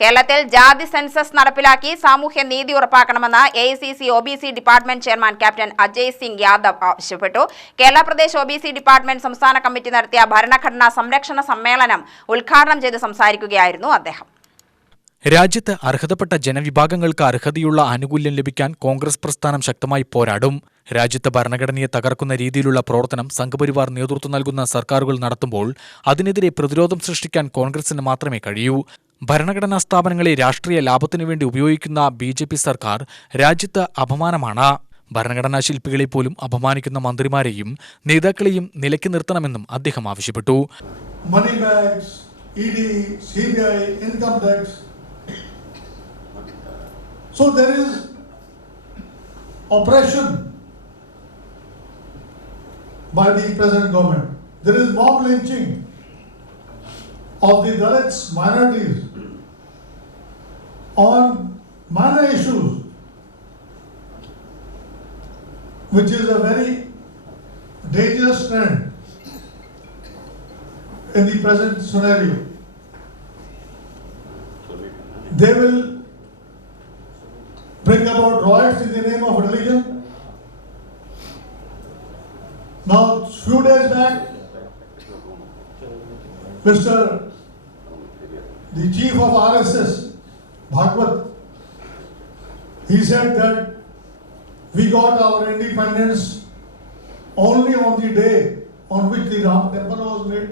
കേരളത്തിൽ ജാതി സെൻസസ് നടപ്പിലാക്കി സാമൂഹ്യ നീതി ഉറപ്പാക്കണമെന്ന് AICC OBC department chairman captain Ajay സിംഗ് യാദവ് ആവശ്യപ്പെട്ടു. കേരള പ്രദേശ് OBC ഡിപ്പാർട്ട്മെന്റ് സംസ്ഥാന കമ്മിറ്റി നടത്തിയ ഭരണഘടനാ സംരക്ഷണ സമ്മേളനം ഉദ്ഘാടനം ചെയ്ത് സംസാരിക്കുകയായിരുന്നു അദ്ദേഹം. രാജ്യത്ത് അർഹതപ്പെട്ട ജനവിഭാഗങ്ങൾക്ക് അർഹതയുള്ള ആനുകൂല്യം ലഭിക്കാൻ കോൺഗ്രസ് പ്രസ്ഥാനം ശക്തമായി പോരാടും. രാജ്യത്ത് ഭരണഘടനയെ തകർക്കുന്ന രീതിയിലുള്ള പ്രവർത്തനം സംഘപരിവാർ നേതൃത്വം നൽകുന്ന സർക്കാരുകൾ നടത്തുമ്പോൾ അതിനെതിരെ പ്രതിരോധം സൃഷ്ടിക്കാൻ കോൺഗ്രസിന് മാത്രമേ കഴിയൂ. ഭരണഘടനാ സ്ഥാപനങ്ങളെ രാഷ്ട്രീയ ലാഭത്തിനു വേണ്ടി ഉപയോഗിക്കുന്ന BJP സർക്കാർ രാജ്യത്ത് അപമാനമാണ്. ഭരണഘടനാ ശില്പികളെ പോലും അപമാനിക്കുന്ന മന്ത്രിമാരെയും നേതാക്കളെയും നിലയ്ക്ക് നിർത്തണമെന്നും അദ്ദേഹം ആവശ്യപ്പെട്ടു. Money bags, ED, CBI, income tax. So there is oppression by the present government. There is mob lynching of the Dalits, minorities, on minor issues, which is a very dangerous trend in the present scenario. They will bring about riots in the name of religion. Now, few days back, the chief of RSS, Bhagwat, he said that we got our independence only on the day on which the Ram temple was made.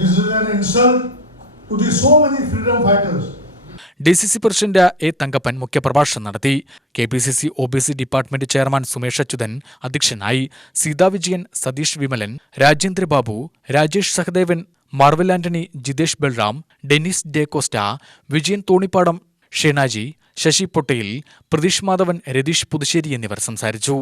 This is an insult to the so many freedom fighters. DCC president A. Thankappan മുഖ്യപ്രഭാഷണം നടത്തി. KPCC OBC department chairman Sumesh അച്യുതൻ അധ്യക്ഷനായി. സീതാ വിജയൻ, സതീഷ് വിമലൻ, രാജേന്ദ്രബാബു, രാജേഷ് സഹദേവൻ, മാർവൽ ആന്റണി, ജിതേഷ് ബൽറാം, ഡെന്നിസ് ഡേകോസ്റ്റ, വിജയൻ തോണിപ്പാടം, ഷെനാജി, ശശി പൊട്ടയിൽ, പ്രതീഷ് മാധവൻ, രതീഷ് പുതുശ്ശേരി എന്നിവർ സംസാരിച്ചു.